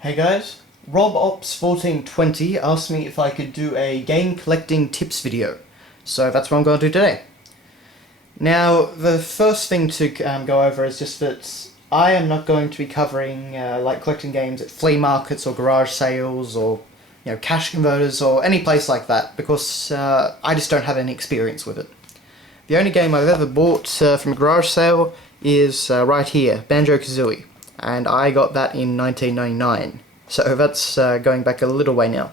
Hey guys, RobOps1420 asked me if I could do a game collecting tips video, so that's what I'm going to do today. Now, the first thing to go over is just that I am not going to be covering like collecting games at flea markets or garage sales or cash converters or any place like that, because I just don't have any experience with it. The only game I've ever bought from a garage sale is right here, Banjo-Kazooie. And I got that in 1999, so that's going back a little way now.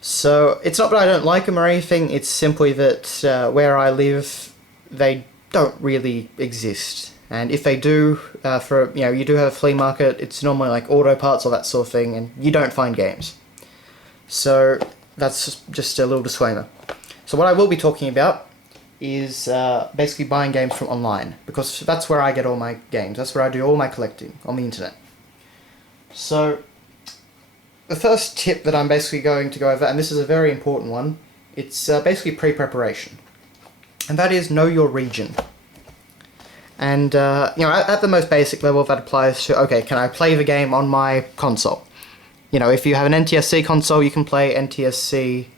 So it's not that I don't like them or anything, it's simply that where I live, they don't really exist. And if they do, you do have a flea market, it's normally like auto parts or that sort of thing, and you don't find games. So that's just a little disclaimer. So what I will be talking about is basically buying games from online, because that's where I get all my games, that's where I do all my collecting, on the internet. So, the first tip that I'm basically going to go over, and this is a very important one, it's basically pre-preparation. And that is, know your region. And, at the most basic level that applies to, okay, can I play the game on my console? If you have an NTSC console, you can play NTSC...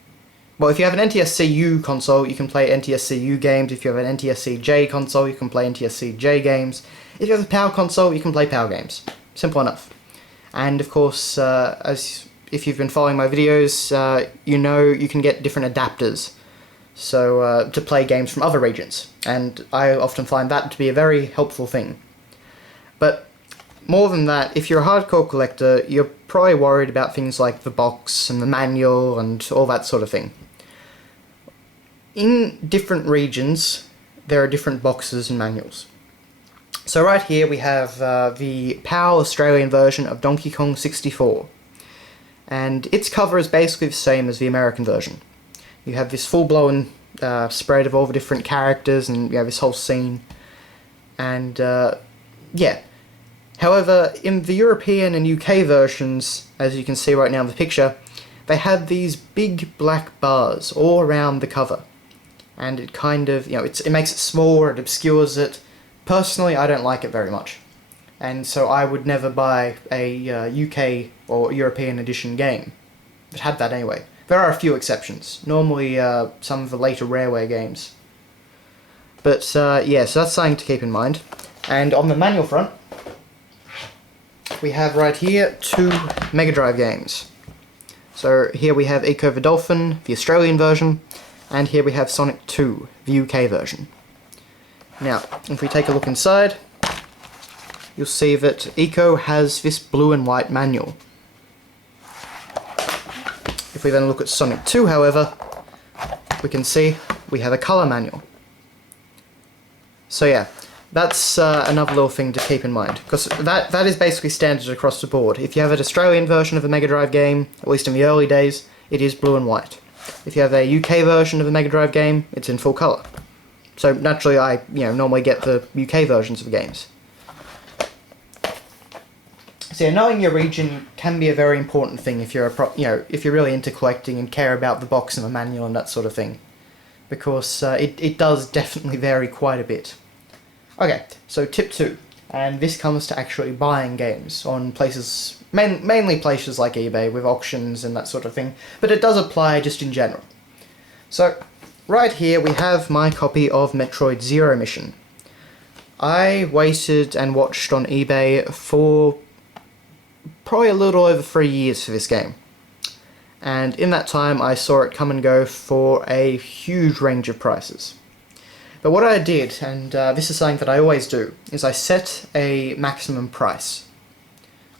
Well, if you have an NTSC-U console, you can play NTSC-U games. If you have an NTSC-J console, you can play NTSC-J games. If you have a PAL console, you can play PAL games. Simple enough. And of course, if you've been following my videos, you can get different adapters to play games from other regions. And I often find that to be a very helpful thing. But more than that, if you're a hardcore collector, you're probably worried about things like the box and the manual and all that sort of thing. In different regions, there are different boxes and manuals. So right here we have the PAL Australian version of Donkey Kong 64. And its cover is basically the same as the American version. You have this full-blown spread of all the different characters, and you have this whole scene. And, yeah. However, in the European and UK versions, as you can see right now in the picture, they have these big black bars all around the cover. And it kind of, it makes it smaller, it obscures it. Personally, I don't like it very much. And so I would never buy a UK or European edition game that had that anyway. There are a few exceptions. Normally, some of the later Rareware games. But, yeah, so that's something to keep in mind. And on the manual front, we have right here 2 Mega Drive games. So here we have Eco the Dolphin, the Australian version, and here we have Sonic 2, the UK version. Now, if we take a look inside, you'll see that Eco has this blue and white manual. If we then look at Sonic 2, however, we can see we have a colour manual. So yeah, that's another little thing to keep in mind, because that is basically standard across the board. If you have an Australian version of a Mega Drive game, at least in the early days, it is blue and white. If you have a UK version of a Mega Drive game, it's in full colour. So naturally I normally get the UK versions of the games. So yeah, knowing your region can be a very important thing if you're if you're really into collecting and care about the box and the manual and that sort of thing, because it does definitely vary quite a bit. Okay, so tip 2, and this comes to actually buying games on places, mainly places like eBay with auctions and that sort of thing, but it does apply just in general. So, right here we have my copy of Metroid Zero Mission. I waited and watched on eBay for probably a little over 3 years for this game. And in that time I saw it come and go for a huge range of prices. But what I did, and this is something that I always do, is I set a maximum price.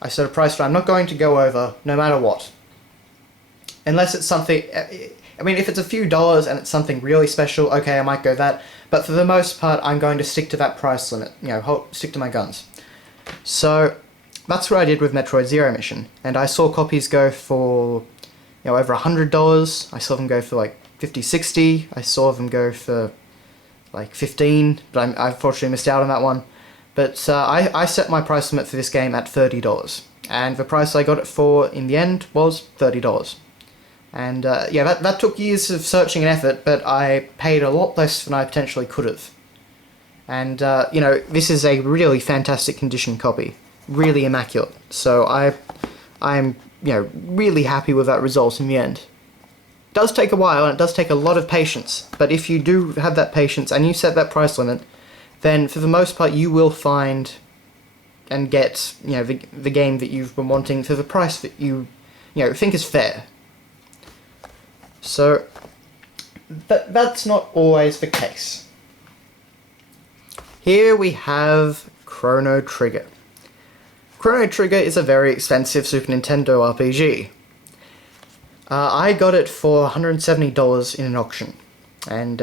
I set a price that I'm not going to go over, no matter what. Unless it's something... I mean, if it's a few dollars and it's something really special, okay, I might go that. But for the most part, I'm going to stick to that price limit. Stick to my guns. So, that's what I did with Metroid Zero Mission. And I saw copies go for, over $100. I saw them go for like 50, 60. I saw them go for like 15, but I unfortunately missed out on that one. But I set my price limit for this game at $30, and the price I got it for in the end was $30. And yeah, that took years of searching and effort, but I paid a lot less than I potentially could have. And this is a really fantastic condition copy. really immaculate. So I'm really happy with that result in the end. It does take a while and it does take a lot of patience, but if you do have that patience and you set that price limit, then for the most part you will find and get the game that you've been wanting for the price that you think is fair. So that's not always the case. Here we have Chrono Trigger. Chrono Trigger is a very expensive Super Nintendo RPG. I got it for $170 in an auction, and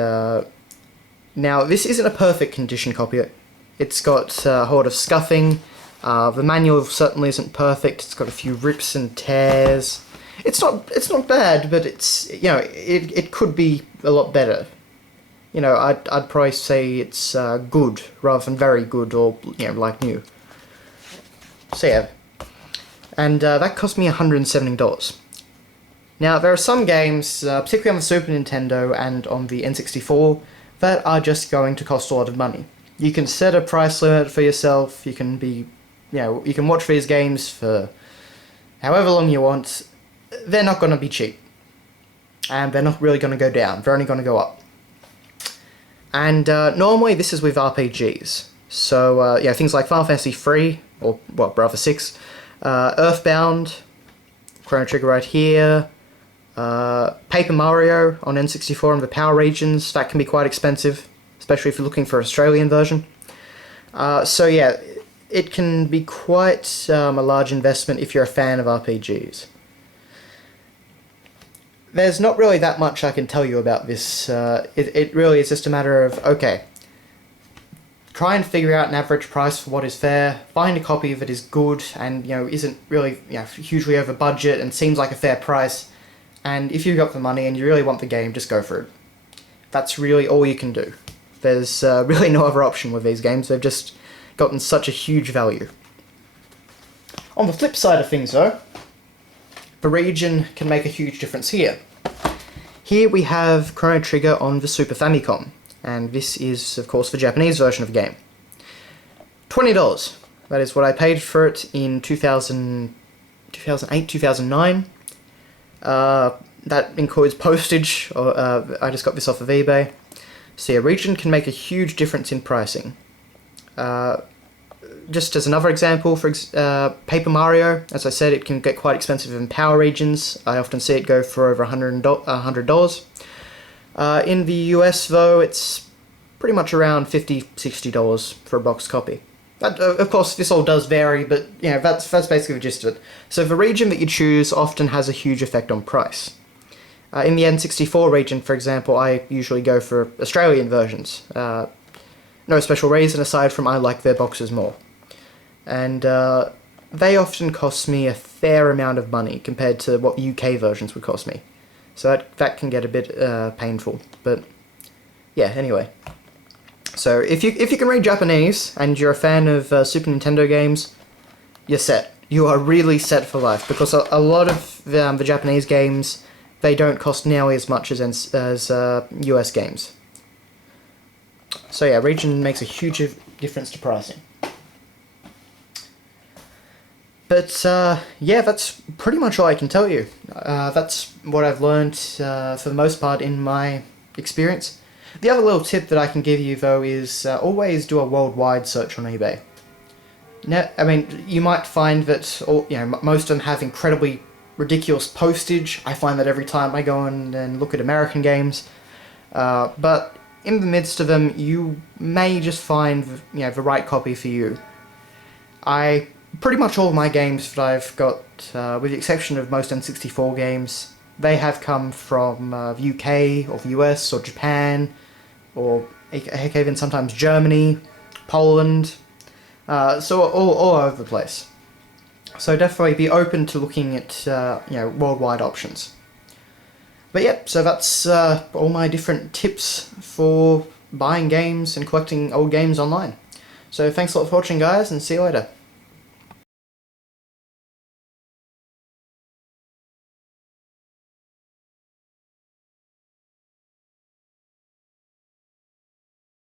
now this isn't a perfect condition copy. It's got a whole lot of scuffing. The manual certainly isn't perfect. It's got a few rips and tears. It's not bad, but it's it could be a lot better. I'd probably say it's good rather than very good or like new. So yeah, and that cost me $170. Now there are some games, particularly on the Super Nintendo and on the N64, that are just going to cost a lot of money. You can set a price limit for yourself. You can be, you can watch these games for however long you want. They're not going to be cheap, and they're not really going to go down. They're only going to go up. And normally this is with RPGs. So things like Final Fantasy 3 or rather 6, Earthbound, Chrono Trigger right here, Paper Mario on N64 and the Power Regions. That can be quite expensive, especially if you're looking for an Australian version. So yeah, it can be quite a large investment if you're a fan of RPGs. There's not really that much I can tell you about this. It really is just a matter of, okay, try and figure out an average price for what is fair, find a copy that is good and isn't really hugely over budget and seems like a fair price, and if you've got the money and you really want the game, just go for it. That's really all you can do. There's really no other option with these games. They've just gotten such a huge value. On the flip side of things though, the region can make a huge difference here. Here we have Chrono Trigger on the Super Famicom, and this is of course the Japanese version of the game. $20. That is what I paid for it in 2008, 2009. That includes postage. I just got this off of eBay. So yeah, region can make a huge difference in pricing. Just as another example, for Paper Mario, as I said, it can get quite expensive in Power Regions. I often see it go for over $100. In the US, though, it's pretty much around $50, $60 for a box copy. Of course, this all does vary, but that's basically the gist of it. So the region that you choose often has a huge effect on price. In the N64 region, for example, I usually go for Australian versions. No special reason aside from I like their boxes more. And they often cost me a fair amount of money compared to what UK versions would cost me. So that can get a bit painful, but yeah, anyway. So if you can read Japanese and you're a fan of Super Nintendo games, you're set. You are really set for life, because a lot of the Japanese games, they don't cost nearly as much as US games. So yeah, region makes a huge difference to pricing. But yeah, that's pretty much all I can tell you. That's what I've learned for the most part in my experience. The other little tip that I can give you though is always do a worldwide search on eBay. Now, I mean, you might find that most of them have incredibly ridiculous postage. I find that every time I go and look at American games. But in the midst of them, you may just find the right copy for you. Pretty much all of my games that I've got, with the exception of most N64 games, they have come from the UK or the US or Japan, or heck, even sometimes Germany, Poland, so all over the place. So definitely be open to looking at worldwide options. But yep, so that's all my different tips for buying games and collecting old games online. So thanks a lot for watching, guys, and see you later.